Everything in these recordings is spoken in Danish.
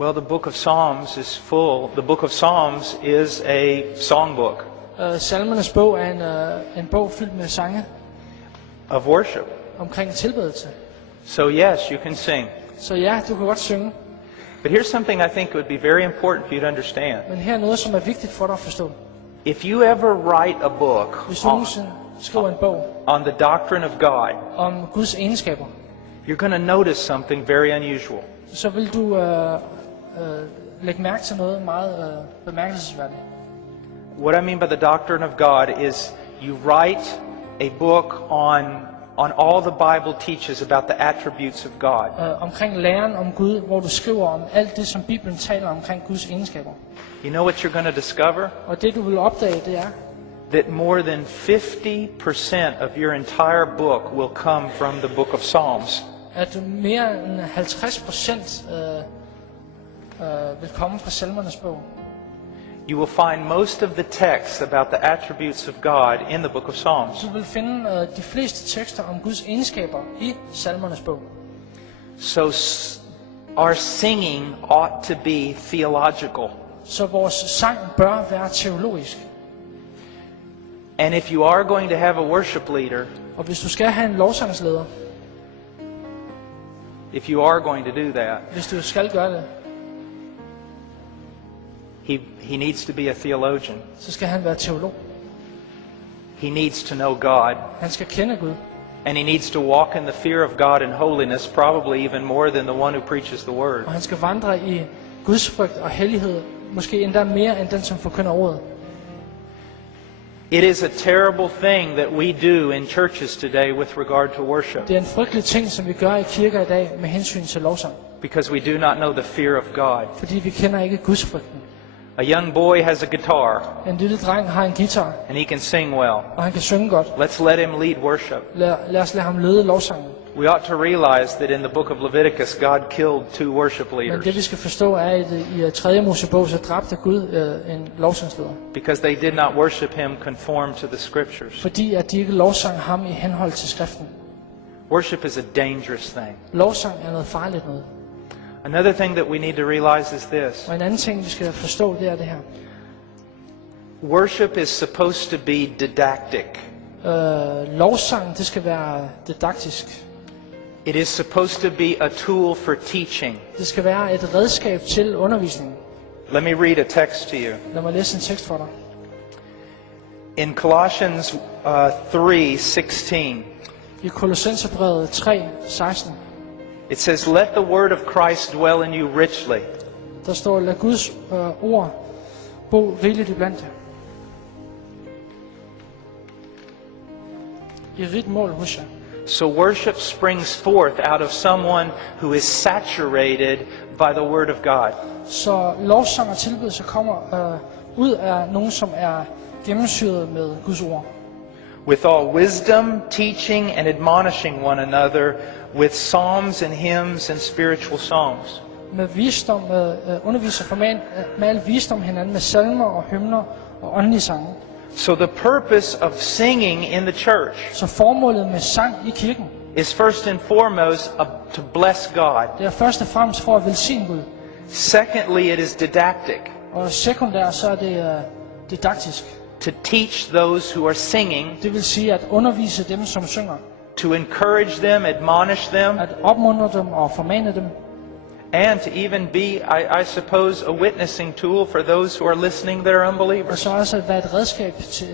Well, the book of Psalms is full. The book of Psalms is a songbook Salmernes bog er en bog fyldt med sange of worship. omkring tilbedelse. So yes, you can sing. Så ja, du kan godt synge. But here's something I think would be very important for you to understand. Men her er noget, som er vigtigt for dig at forstå. If you ever write a book Hvis du nogensinde skriver en bog on the doctrine of God, om Guds egenskaber, you're going to notice something very unusual. så vil du lægge mærke til noget meget bemærkelsesværdigt. What I mean by the doctrine of God is you write a book on all the Bible teaches about the attributes of God. Omkring læren om Gud, hvor du skriver om alt det, som Bibelen taler omkring Guds egenskaber. You know what you're going to discover? Og det du vil opdage, det er, That more than 50% of your entire book will come from the book of Psalms. at mere end 50% vil komme fra Salmernes bog. You will find most of the texts about the attributes of God in the book of Psalms. Du vil finde de fleste tekster om Guds egenskaber i Salmernes bog. So our singing ought to be theological. Så vores sang bør være teologisk. And if you are going to have a worship leader, Og hvis du skal have en lovsangsleder, if you are going to do that, hvis du skal gøre det, he needs to be a theologian. så skal han være teolog. He needs to know God. Han skal kende Gud. And he needs to walk in the fear of God and holiness, probably even more than the one who preaches the word. Og han skal vandre i Guds frygt og hellighed, måske endda mere end den, som forkynder ordet. It is a terrible thing that we do in churches today with regard to worship, Det er en frygtelig ting, som vi gør i kirker i dag med hensyn til lovsang. because we do not know the fear of God. Fordi vi kender ikke Guds frygten. A young boy has a guitar, En lille dreng har en guitar, and he can sing well. og han kan synge godt. Let's let him lead worship. Lad os lade ham lede lovsangen. We ought to realize that in the book of Leviticus, God killed 2 worship Men det vi leaders skal forstå er, at i 3. Mosebog, så dræbte Gud en lovsangsleder. because they did not worship him conform to the scriptures. Fordi at de ikke lovsang ham i henhold til skriften. Worship is a dangerous thing. Lovsang er noget farligt noget. Another thing that we need to realize is this. Og en anden ting, vi skal forstå, det er det her. Worship is supposed to be didactic. Lovsang, det skal være didaktisk. It is supposed to be a tool for teaching. Det skal være et redskab til undervisning. Let me read a text to you. Lad mig læse en tekst for dig. In Colossians 3:16, I Kolossenserbrevet 3:16, it says, "Let the word of Christ dwell in you richly, der står, lad Guds ord bo rigeligt iblandt jer. I rigt mål hos jer. so worship springs forth out of someone who is saturated by the word of God." Så lovsang og tilbedelse kommer ud af nogen, som er gennemsyret med Guds ord. With all wisdom, teaching and admonishing one another with psalms and hymns and spiritual songs. Med visdom, underviser med al visdom hinanden, med salmer og hymner og åndelige sange. So the purpose of singing in the church Så formålet med sang i kirken, is first and foremost to bless God. det er først og fremmest for at velsigne Gud. Secondly, it is didactic, Og sekundært, så er det didaktisk. to teach those who are singing, Det vil sige at undervise dem, som synger. to encourage them, admonish them, At opmuntre dem og formane dem. and to even be, I suppose, a witnessing tool for those who are listening that are Og unbelievers. så også at være et redskab til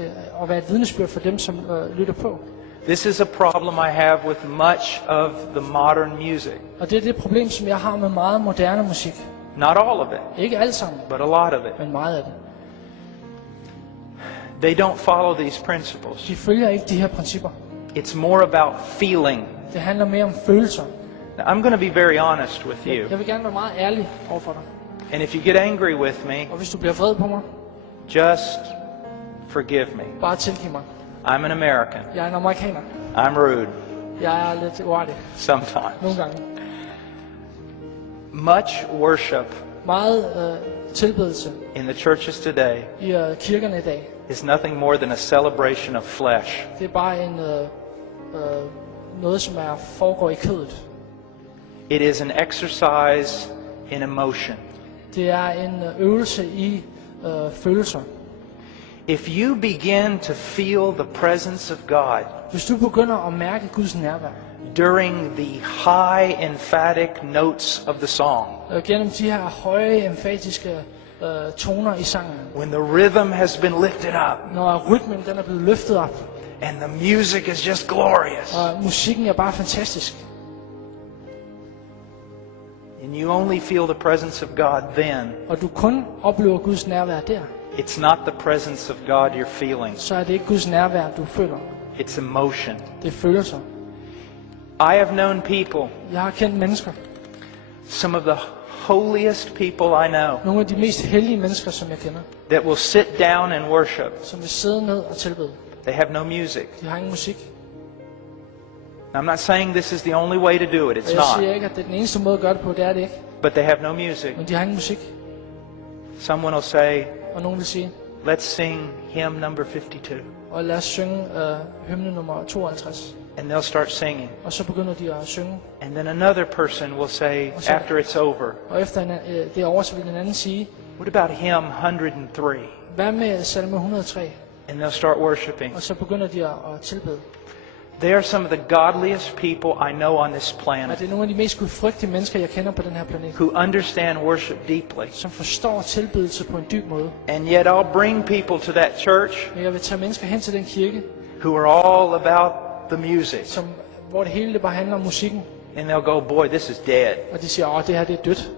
at være et vidnesbyrd for dem, som lytter på. This is a problem I have with much of the modern music. Og det er det problem, som jeg har med meget moderne musik. Not all of it, Ikke alt sammen, but a lot of it. men meget af det. They don't follow these principles. De følger ikke de her principper. It's more about feeling. Det handler mere om følelser. Now, I'm going to be very honest with you. Jeg vil gerne være meget ærlig overfor dig. And if you get angry with me, Og hvis du bliver vred på mig, just forgive me. bare tilgiv mig. I'm an American. Jeg er en amerikaner. I'm rude Jeg er lidt uartig sometimes. nogle gange. Much worship Meget tilbedelse in the churches today i kirkerne i dag. is nothing more than a celebration of flesh. Det er bare noget, som foregår i kødet. It is an exercise in emotion. Det er en øvelse i følelser. If you begin to feel the presence of God Hvis du begynder at mærke Guds nærvær during the high emphatic notes of the song, gennem de her høje, emfatiske toner i sangen, when the rhythm has been lifted up når rytmen den er blevet løftet op, and the music is just glorious, og musikken er bare fantastisk, and you only feel the presence of God then, og du kun oplever Guds nærvær der, it's not the presence of God you're feeling, så er det ikke Guds nærvær, du føler. it's emotion. Det er følelser. I have known people, Jeg har kendt mennesker, some of the holiest people I know, nogle af de mest hellige mennesker, som jeg kender, that will sit down and worship. som vil sidde ned og tilbede. They have no music. De har ingen musik. Now, I'm not saying this is the only way to do it. Og It's jeg siger not. ikke, at det er den eneste måde at gøre det på, det er det ikke. But they have no music. Men de har ingen musik. Someone will say, Og nogen vil sige, let's sing hymn number 52. og lad os synge hymne nummer 52. And they'll start singing. Og så begynder de at synge. And then another person will say, Og så- after it's over, Og efter det er over, så vil den anden sige, what about hymn 103? hvad med salme 103? And they'll start worshiping. Og så begynder de at tilbede. They are some of the godliest people I know on this Og planet det er nogle af de mest gudfrygtige mennesker, jeg kender på den her planet, who understand worship deeply. som forstår tilbedelse på en dyb måde. And yet I'll bring people to that church Men jeg vil tage mennesker hen til den kirke, who are all about the music. hvor det hele det bare handler om musikken. And they'll go, boy, this is dead. Og de siger, det her det er dødt.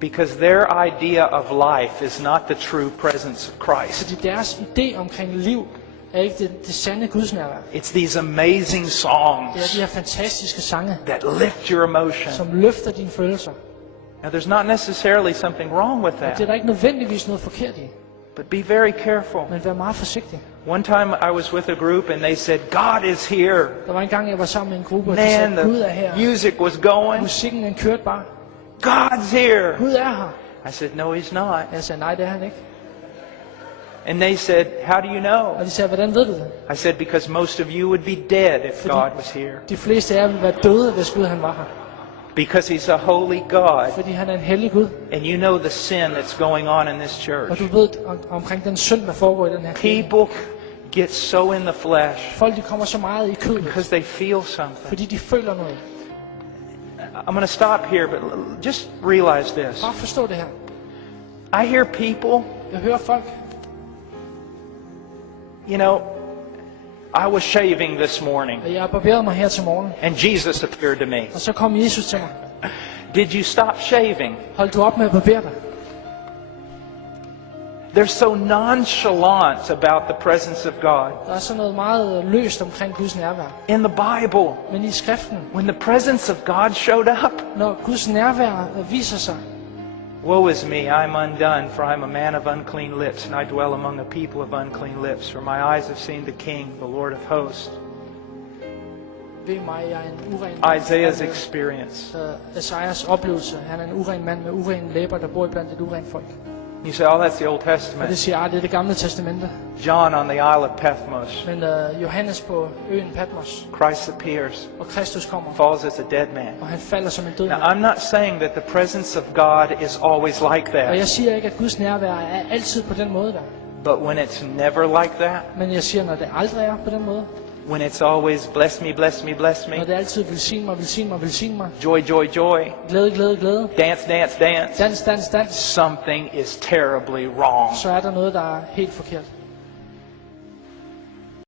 Because their idea of life is not the true presence of Christ. Fordi deres idé omkring liv er ikke det sande gudsnærvær. It's these amazing Det er songs de her fantastiske sange, that lift your emotion. som løfter dine følelser. Now, there's not necessarily something wrong with Det er that, der ikke nødvendigvis noget forkert i. but be very careful. Men vær meget forsigtig. One time I was with a group and they said, God is here. Der var en gang, jeg var sammen med en gruppe, og de Man, sagde, Gud er her. the music was going. Musikken den kørte bare. God's here. Gud er her. I said, no, he's not. Jeg sagde, nej, det er han ikke. And they said, how do you know? Og de sagde, hvordan ved du det? I said, because most of you would be dead if God was here. De fleste af jer ville være døde, hvis Gud han var her. Because he's a holy God. Fordi han er en hellig Gud. And you know the sin that's going on in this church. Og du ved omkring den synd, der foregår i den her kirke. People get so in the flesh Folk de kommer så meget i kødet, because they feel something. fordi de føler noget. I'm going to stop here, but just realize this. Bare forstå det her. I hear people, Jeg hører folk. you know, I was shaving this morning Og jeg barberede mig her til morgen. and Jesus appeared to me. Og så kom Jesus til mig. Did you stop shaving? Hold du op med at barbere dig. They're so nonchalant about the presence of God. Der er sådan noget meget løst omkring Guds nærvær. In the Bible, Men i skriften, when the presence of God showed up, når Guds nærvær viser sig, woe is me, I'm undone, for I'm a man of unclean lips, and I dwell among a people of unclean lips. For my eyes have seen the King, the Lord of hosts. ved mig, jeg er en uren Isaiah's mand. experience. Esajas oplevelse. Han er en uren mand med urene læber, der bor blandt et uren folk. You say, oh, that's the Old Og det Testament. siger, det er det gamle testamente. John on the Isle of Patmos. Men Johannes på øen Patmos, Christ appears, og Kristus kommer, falls as a dead man. og han falder som en død Now, mand. I'm not saying that the presence of God is always like Og that. jeg siger ikke, at Guds nærvær er altid på den måde der. But when it's never like that, Men jeg siger, når det aldrig er på den måde, when it's always bless me, bless me, bless når me, det altid velsign mig, velsign mig, velsign mig, joy, joy, joy, glæde, glæde, glæde, dance, dance, dance, dans, dans, dans, something is terribly wrong. så er der noget, der er helt forkert.